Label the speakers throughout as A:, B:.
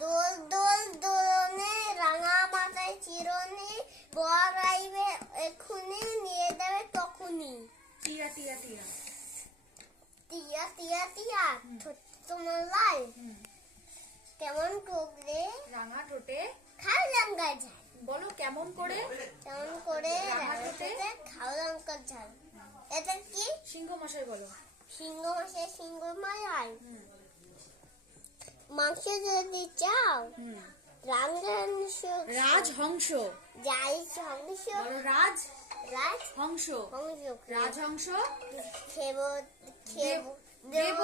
A: দোল দোল দোলনে রাঙা মাথায় চিরনে বর আইবে এখুনি নিয়ে যাবে তখনই
B: টিয়া টিয়া টিয়া।
A: টিয়া টিয়া টিয়া তোমার লাল। কেমন টোকরে
B: রাঙা ঠোঁটে।
A: খাল লঙ্কা ঝাল।
B: বলো কেমন করে?
A: কেমন করে? রাঙা ঠোঁটে? খাও লঙ্কা ঝাল। এটা কি?
B: সিংহ মশাই বলো।
A: সিংহ মশাই সিংহ মায়াল মাংস যদি চাও রাজহংস। যাই সংস বলো
B: রাজ।
A: রাজ।
B: হংস।
A: হংস।
B: রাজহংস।
A: খেব খেব। দেব।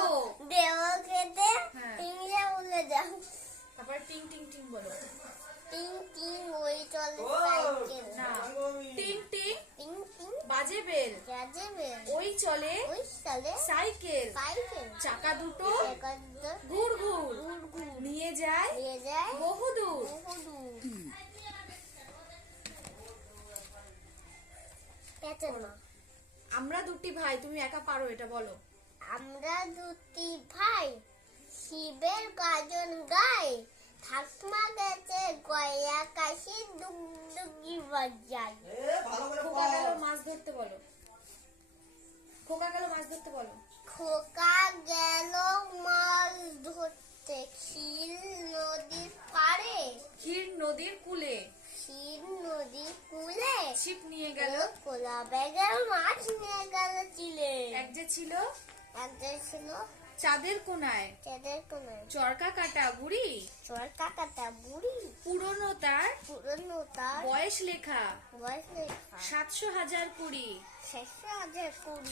A: দেব। খেতে।
B: হ্যাঁ।
A: ইংরে বলে যাও
B: তারপর টিং টিং টিং বলো।
A: টিং টিং ওই চলে সাইকেল। না।
B: টিং টিং।
A: টিং টিং।
B: বাজে বেল।
A: রাজে বেল।
B: ওই চলে? সাইকেল।
A: সাইকেল।
B: চাকা দুটো। ঘুর ঘুর
A: গুড় গুড়
B: নিয়ে যায়। বহুদূর। আমরা দুটি ভাই তুমি একা পারো এটা বলো।
A: আমরা দুটি ভাই শিবের গাজন গাই। ঠাকুমা গেছে গয়া কাশি দুগ দুগি বাজাই
B: খোকা গেল মাছ ধরতে বলো। খোকা গেল মাছ ধরতে বলো।
A: খোকা গেল মাছ ধরতে। ক্ষীর নদীর পাড়ে।
B: ক্ষীর নদীর কূলে।
A: ক্ষীর নদীর কূলে।
B: ছিপ নিয়ে গেল।
A: কোলা ব্যাগের মাছ নিয়ে গেল চিলে। এক
B: যে ছিল।
A: এক যে ছিল।
B: চাঁদের কোনায়।
A: চাঁদের কোনায়।
B: চরকা কাটা বুড়ি।
A: চরকা কাটা বুড়ি।
B: পুরনো তার।
A: পুরনো তার।
B: বয়স লেখা।
A: বয়স লেখা।
B: সাতশো হাজার কুড়ি।
A: শেষ হাজার কুড়ি।